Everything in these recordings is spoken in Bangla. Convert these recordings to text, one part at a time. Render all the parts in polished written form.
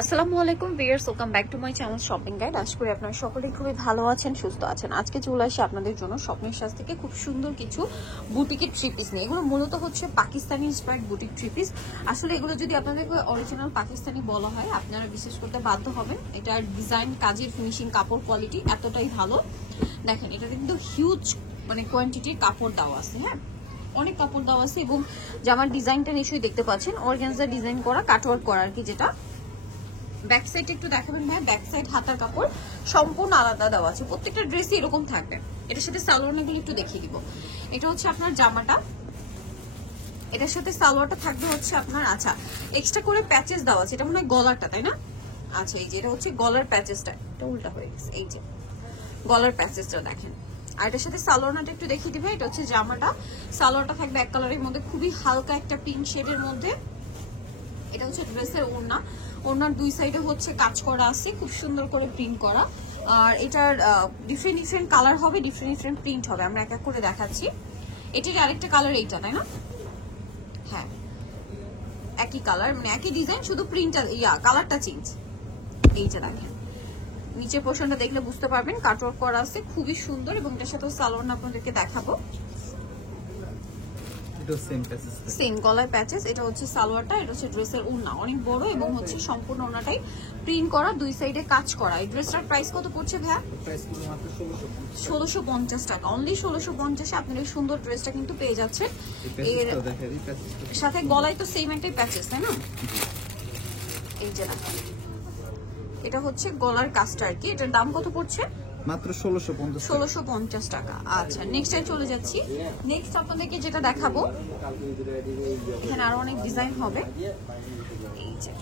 আসসালামু আলাইকুম viewers, welcome back to my channel shopping guide. আশা করি আপনারা সকলেই খুবই ভালো আছেন, সুস্থ আছেন। আজকে চলে আসি আপনাদের জন্য স্বপ্নের সাজ থেকে খুব সুন্দর কিছু বুটিকের থ্রি পিস নিয়ে। এগুলো মূলত হচ্ছে Pakistani inspired boutique three piece. আসলে এগুলো যদি আপনাদেরকে অরিজিনাল পাকিস্তানি বলা হয় আপনারা বিশ্বাস করতে বাধ্য হবেন। এটার ডিজাইন, কাজের ফিনিশিং, কাপড় কোয়ালিটি এতটাই ভালো। দেখেন, এটা কিন্তু হিউজ কোয়ান্টিটির কাপড় দেওয়া আছে। হ্যাঁ, অনেক কাপড় দেওয়া আছে এবং জামার ডিজাইনটা নিশ্চয়ই দেখতে পাচ্ছেন, অর্গানজা ডিজাইন করা, কাটওয়ার্ক করা আর কি। যেটা ব্যাক সাইড একটু দেখাবেন ভাই। ব্যাক সাইড হাতার কাপড় সম্পূর্ণ আলাদা দেওয়া আছে, প্রত্যেকটা ড্রেসই এরকম থাকবে। এটার সাথে সালোয়ারগুলো একটু দেখিয়ে দিব। এটা হচ্ছে আপনার জামাটা, এটার সাথে সালোয়ারটা থাকবে হচ্ছে আপনার আচ্ছা এক্সট্রা করে প্যাচেস দেওয়া আছে। এটা মনে হয় গলারটা, তাই না? আচ্ছা, এই যে এটা হচ্ছে গলার প্যাচেসটা, এটা উল্টা হয়ে গেছে। এই যে গলার প্যাচেসটা দেখেন। আর এটার সাথে সালোয়ারটা একটু দেখিয়ে দিবে। এটা হচ্ছে জামাটা, সালোয়ারটা থাকবে এক কালারের মধ্যে, খুবই হালকা একটা পিঙ্ক শেডের মধ্যে। এটা হচ্ছে ড্রেসের ওড়না, ওড়নার দুই সাইডে হচ্ছে কাজ করা আছে, খুব সুন্দর করে প্রিন্ট করা। আর এটার ডিফারেন্ট ডিফারেন্ট কালার হবে, ডিফারেন্ট ডিফারেন্ট প্রিন্ট হবে। আমরা এক এক করে দেখাচ্ছি। এটির আরেকটা কালার এইটা, তাই না? হ্যাঁ, একই কালার, একই ডিজাইন, শুধু প্রিন্টটা কালারটা চেঞ্জ। এইটা দেখেন, নিচের পোর্শনটা দেখলে বুঝতে পারবেন কাটওয়ার্ক করা আছে, খুবই সুন্দর। এবং এটার সাথে সালোয়ার আপনাদেরকে দেখাবো, সেম গলায় প্যাচেস। এটা হচ্ছে সালোয়ারটা, এটা হচ্ছে ড্রেসের ওড়না, অনেক বড় এবং হচ্ছে সম্পূর্ণ ওড়নাটাই প্রিন্ট করা, দুই সাইডে কাজ করা। এই ড্রেসটার প্রাইস কত পড়ছে ভাইয়া? 1650 টাকা, অনলি 1650-এ আপনার এই সুন্দর ড্রেসটা কিন্তু পেয়ে যাচ্ছেন। এর সাথে গলায় তো সেম একটাই প্যাচেস, তাই না? এই যে দেখেন, এটা হচ্ছে গলার কাজটা আর কি। এটার দাম কত পড়ছে? মাত্র 1650 টাকা। আচ্ছা, নেক্সট টাইম চলে যাচ্ছি। নেক্সট আপনাদেরকে যেটা দেখাবো, এখানে আরো অনেক ডিজাইন হবে। এই যে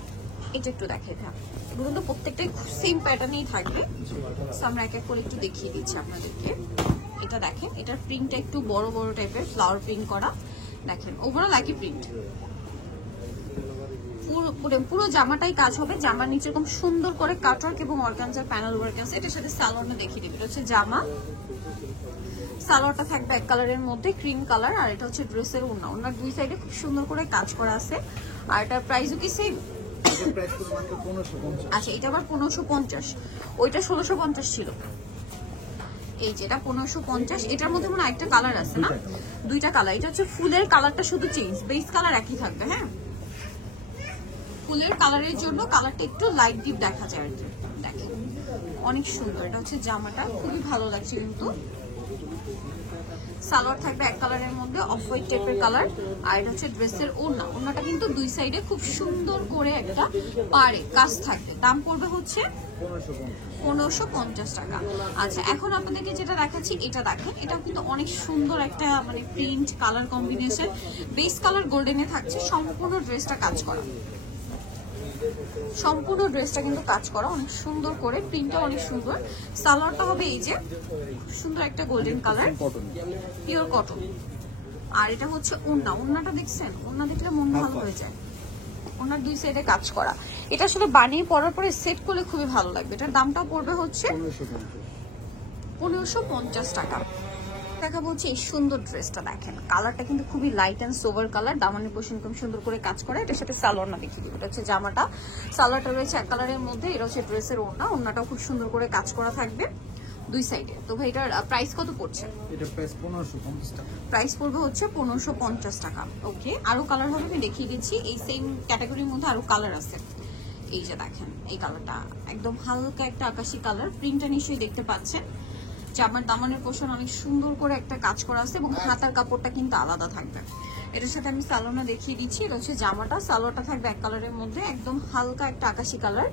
এটা একটু দেখাই থাক, এগুলো তো প্রত্যেকটাই সেম প্যাটার্নেই থাকবে। আমরা এক এক করে একটু দেখিয়ে দিচ্ছি আপনাদেরকে। এটা দেখেন, এটার প্রিন্টটা একটু বড় বড় টাইপের ফ্লাওয়ার প্রিন্ট করা। দেখেন, ওভারঅল একই প্রিন্ট, পুরো জামাটাই কাজ হবে। জামার নিচে এরকম সুন্দর করে কাটওয়ার্ক এবং অর্গানজার প্যানেল ওয়ার্ক আছে। এটার সাথে সালোয়ারটা দেখিয়ে দিবে। এটা হচ্ছে জামা, সালোয়ারটা থাকবে এক কালারের মধ্যে, ক্রিম কালার। আর এটা হচ্ছে ড্রেসের ওড়না, ওড়নার দুই সাইডে খুব সুন্দর করে কাজ করা আছে। আর এটার প্রাইসও কি সেম? আচ্ছা, এটা আবার 1550, ওইটা 1650 ছিল। এই যে এটা 1550, এটার মধ্যে মনে হয় একটা কালার আছে না? দুইটা কালার। এটা হচ্ছে ফুলের কালারটা শুধু চেঞ্জ, বেস কালার একই থাকবে। হ্যাঁ, ফুলের কালারের জন্য কালারটা একটু লাইট ডিপ দেখা যায় আর কি। দেখেন, অনেক সুন্দর। এটা হচ্ছে জামাটা, খুবই ভালো লাগছে কিন্তু। সালোয়ার থাকবে এক কালারের মধ্যে, অফ হোয়াইট টাইপের কালার। আর এটা হচ্ছে ড্রেসের ওড়না, ওড়নাটা কিন্তু দুই সাইডে খুব সুন্দর করে একটা পাড়ে কাজ থাকবে। দাম পড়বে হচ্ছে 1550 টাকা। আচ্ছা, এখন আপনাদেরকে যেটা দেখাচ্ছি এটা দেখেন, এটা কিন্তু অনেক সুন্দর একটা print colour combination, base colour গোল্ডেনে থাকছে। সম্পূর্ণ ড্রেসটা কাজ করা, সম্পূর্ণ ড্রেসটা কিন্তু কাজ করা অনেক সুন্দর করে, প্রিন্টটা অনেক সুন্দর। সালোয়ারটা হবে এই যে সুন্দর একটা গোল্ডেন কালার, পিওর কটন। আর এটা হচ্ছে ওড়না, ওড়নাটা দেখছেন? ওড়না দেখলে মন ভালো হয়ে যায়। ওড়নার দুই সাইডে কাজ করা। এটা আসলে বানিয়ে পরার পরে সেট করলে খুবই ভালো লাগবে। এটার দামটাও পড়বে হচ্ছে 1550 টাকা। দেখাবো হচ্ছে এই সুন্দর ড্রেসটা। দেখেন, কালারটা কিন্তু খুবই লাইট অ্যান্ড সোভার কালার, দামানের পোর্শন খুব সুন্দর করে কাজ করা। এটার সাথে সালোয়ারটা দেখিয়ে দিব। এটা হচ্ছে জামাটা, সালোয়ারটা রয়েছে এক কালারের মধ্যে। এটা হচ্ছে ড্রেসের ওড়না, ওড়নাটাও খুব সুন্দর করে কাজ করা থাকবে দুই সাইডে। তো ভাই এটার প্রাইস কত পড়ছে? এটা প্রাইস 1550 টাকা। প্রাইস পড়বে হচ্ছে 1550 টাকা। ওকে, আরো কালার হবে, আমি দেখিয়ে দিচ্ছি। এই সেম ক্যাটাগরির মধ্যে আরো কালার আছে। এই যে দেখেন, এই কালারটা একদম হালকা একটা আকাশি কালার, প্রিন্টটা নিশ্চয়ই দেখতে পাচ্ছেন। জামার দামানের পোর্শন অনেক সুন্দর করে একটা কাজ করা আছে এবং হাতার কাপড়টা কিন্তু আলাদা থাকবে। এটার সাথে আমি সালোয়ারটা দেখিয়ে দিচ্ছি। এটা হচ্ছে জামাটা, সালোয়ারটা থাকবে এক কালারের মধ্যে, একদম হালকা একটা আকাশি কালার।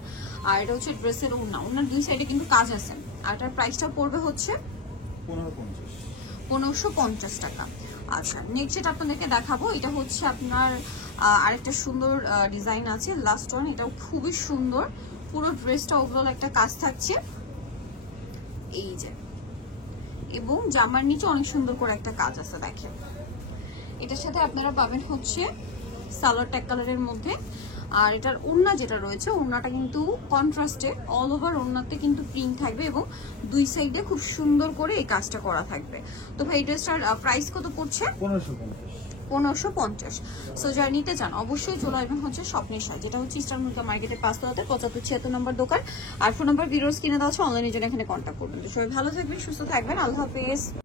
আর এটা হচ্ছে ড্রেসের ওড়না, ওড়নার দুই সাইডে কিন্তু কাজ আছে। আর এটার প্রাইসটা পড়বে হচ্ছে 1550 টাকা। আচ্ছা, নেক্সট যেটা আপনাদেরকে দেখাবো, এটা হচ্ছে আপনার আরেকটা সুন্দর ডিজাইন আছে, লাস্ট ওয়ান। এটাও খুবই সুন্দর, পুরো ড্রেসটা ওভারঅল একটা কাজ থাকছে এই যে, এবং জামার নিচে অনেক সুন্দর করে একটা কাজ আছে। দেখেন, এটার সাথে আপনারা পাবেন হচ্ছে সালোয়ার ট্যাগ কালারের মধ্যে। আর এটার ওড়না যেটা রয়েছে, ওড়নাটা কিন্তু কন্ট্রাস্টে, অল ওভার ওড়নাতে কিন্তু প্রিন্ট থাকবে এবং দুই সাইডে খুব সুন্দর করে এই কাজটা করা থাকবে। তো ভাই এই ড্রেসটার প্রাইস কত পড়ছে? 1550। 1550। সো যারা নিতে চান অবশ্যই চলে আসবেন হচ্ছে স্বপ্নের সাজ, যেটা হচ্ছে ইস্টার্ন মল্লিকা মার্কেটের 5তলাতে 7576 নম্বর দোকান। আর ফোন নাম্বার ভিডিওস কিনে দেওয়া আছে, অনলাইনের জন্য এখানে কন্ট্যাক্ট করবেন। তো সবাই ভালো থাকবেন, সুস্থ থাকবেন, আল্লাহ হাফেজ।